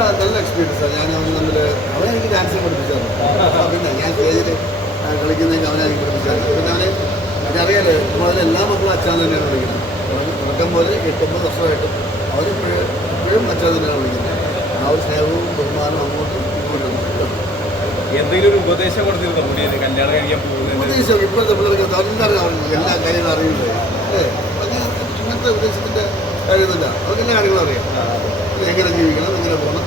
നല്ല എക്സ്പീരിയൻസ് ആണ് ഞാൻ അവൻ തമ്മിൽ അവൻ എനിക്ക് ഡാൻസ് പഠിപ്പിച്ചായിരുന്നു ആ, പിന്നെ ഞാൻ സ്റ്റേജിൽ കളിക്കുന്നതിന് അവനെ എനിക്ക് പഠിപ്പിച്ചായിരുന്നു പിന്നെ അവനെ എനിക്കറിയാലോ മുതൽ എല്ലാ മക്കളും അച്ഛൻ തന്നെയാണ് വിളിക്കുന്നത് തുടക്കം പോലെ എട്ടൊമ്പത് വർഷമായിട്ടും അവരിപ്പോഴും ഇപ്പോഴും അച്ഛൻ തന്നെയാണ് വിളിക്കുന്നത് ആ ഒരു സ്നേഹവും ബഹുമാനവും അങ്ങോട്ടും ഇങ്ങോട്ടും എന്തെങ്കിലും ഒരു ഉപദേശം കൊടുത്തിരുന്നു മുടിയത് കല്യാണം കഴിക്കാൻ പോകുന്നത് ഉപദേശം ഇപ്പോഴത്തെ പിള്ളേർക്ക് എല്ലാ കാര്യങ്ങളും അറിയില്ലേ? അല്ലേ അങ്ങനെ ഇങ്ങനത്തെ ഉപദേശത്തിന്റെ കാര്യമൊന്നുമില്ല. അവർക്ക് എല്ലാ കാര്യങ്ങളും അറിയാം. എങ്ങനെ ജീവിക്കണം എങ്ങനെ പോകണം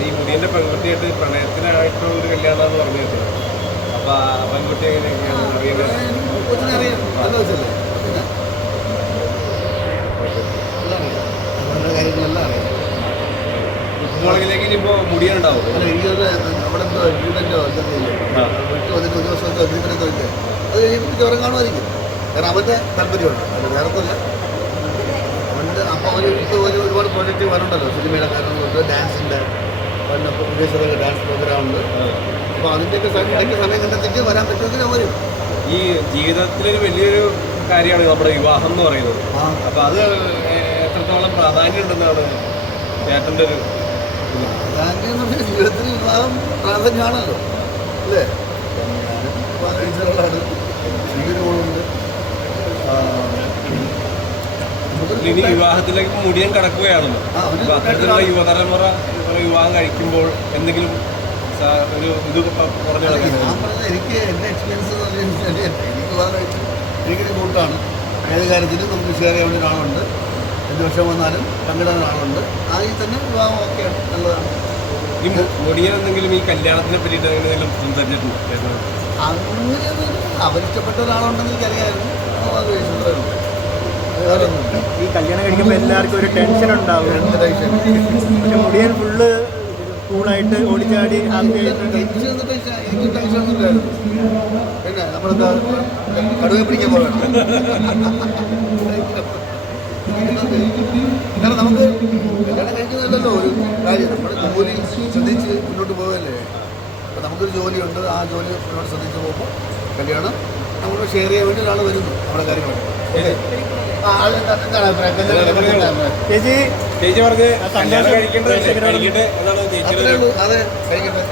ഈ പെൺകുട്ടിയായിട്ട് പ്രണയത്തിനായിട്ടുള്ള ഒരു കല്യാണം എന്ന് പറഞ്ഞു കേട്ടത് അപ്പൊ ആ പെൺകുട്ടി എങ്ങനെയൊക്കെയാണ് അറിയുന്നത് കൊച്ചിനെ അറിയാം. നല്ല വെച്ചല്ലേ? അവരുടെ കാര്യങ്ങളെല്ലാം അറിയാം. അല്ല അവിടെ എന്തോ അഗ്രിമെന്റോ എന്തെങ്കിലും വീട്ടിൽ വന്നിട്ട് ഒരു ഇല്ലേ? അത് കഴിയുമ്പോൾ ഉറങ്ങാൻ കാണുമായിരിക്കും. കാരണം അവന്റെ താല്പര്യമുണ്ട്. അത് വേറെ ഒന്നുമില്ല ഇപ്പോൾ ഒരു ഒരുപാട് പ്രോജക്റ്റ് വരണ്ടല്ലോ സിനിമയുടെ കാരണം ഡാൻസിന്റെ വിദേശത്തൊക്കെ ഡാൻസ് പ്രോഗ്രാം ഉണ്ട്. അപ്പോൾ അതിന്റെയൊക്കെ സമയം ഇടയ്ക്ക് സമയം കണ്ടെത്തിയിട്ട് വരാൻ പറ്റുമെങ്കിൽ വരും. ഈ ജീവിതത്തിലൊരു വലിയൊരു കാര്യമാണ് നമ്മുടെ വിവാഹം എന്ന് പറയുന്നത്. അപ്പോൾ അപ്പൊ അത് എത്രത്തോളം പ്രാധാന്യം ഉണ്ടെന്നാണ് ചേട്ടന്റെ ഒരു പ്രാധാന്യം എന്ന് പറഞ്ഞാൽ ജീവിതത്തിൽ വിവാഹം പ്രാധാന്യമാണല്ലോ. അല്ലേ? ഞാനും വിവാഹം ഇനി വിവാഹത്തിലേക്ക് മുടിയൻ കടക്കുകയാണല്ലോ അപ്പൊ അത്തരത്തിലുള്ള യുവതലമുറ വിവാഹം കഴിക്കുമ്പോൾ എന്തെങ്കിലും ഒരു ഇത് പറഞ്ഞു എനിക്ക് എന്റെ എക്സ്പീരിയൻസ് എനിക്ക് എനിക്കൊരു കൂട്ടാണ് ഏത് കാര്യത്തിലും നമുക്ക് ഷെയർ ചെയ്യാൻ വേണ്ടി ഒരാളുണ്ട്. എന്ത് വർഷം വന്നാലും പങ്കിടാൻ ഒരാളുണ്ട്. ആയി തന്നെ വിവാഹം ഓക്കെ നല്ലതാണ്. ഈ മുടിയൻ എന്തെങ്കിലും ഈ കല്യാണത്തിനെ പറ്റിയിട്ട് എന്തെങ്കിലും സംസാരിച്ചിട്ടുണ്ടോ അങ്ങനെ അവരിഷ്ടപ്പെട്ട ഒരാളുണ്ടെന്ന് എനിക്കറിയാമായിരുന്നു. അത് ഒന്നുമില്ല ഈ കല്യാണം കഴിക്കുമ്പോൾ എല്ലാവർക്കും ഒരു ടെൻഷൻ ഉണ്ടാവും. പക്ഷെ മുടിയൻ ഫുള്ള് കൂളായിട്ട് ഓടിച്ചാടി പിന്നെ നമ്മളെന്താ പിടിക്കാൻ പോകണം കാരണം നമുക്ക് കല്യാണം ഒരു കാര്യം. നമ്മുടെ ജോലി ശ്രദ്ധിച്ച് മുന്നോട്ട് പോകല്ലേ അപ്പോൾ നമുക്കൊരു ജോലിയുണ്ട് ആ ജോലി മുന്നോട്ട് ശ്രദ്ധിച്ച് പോകുമ്പോൾ കല്യാണം നമ്മൾ ഷെയർ ചെയ്യാൻ വേണ്ടി ഒരാൾ വരുന്നു നമ്മുടെ കാര്യങ്ങൾ ചേച്ചി ചേച്ചി പറഞ്ഞ് സന്തോഷം. കഴിക്കേണ്ടത് കഴിക്കട്ടെ. ചേച്ചിയുടെ അതെ കഴിക്കട്ടെ.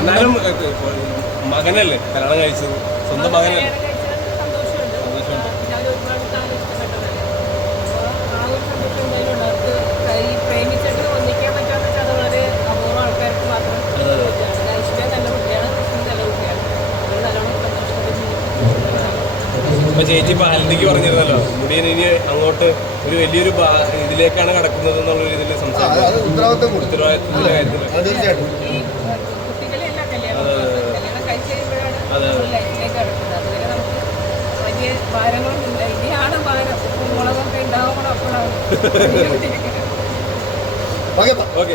എന്നാലും മകനല്ലേ? കല്യാണം കഴിച്ചത്. സ്വന്തം മകനല്ലേ? ഇപ്പൊ ചേച്ചി ഇപ്പൊ ഹൽദിക്ക് പറഞ്ഞിരുന്നല്ലോ. മുടിയൻ ഇനി അങ്ങോട്ട് ഒരു വലിയൊരു ഇതിലേക്കാണ് കടക്കുന്നത് എന്നുള്ള ഇതിൽ സംസാരിക്കുന്നത് ഉത്തരവാദിത്തം കാര്യത്തിൽ അത് അതെ, ഓക്കെ ഓക്കെ.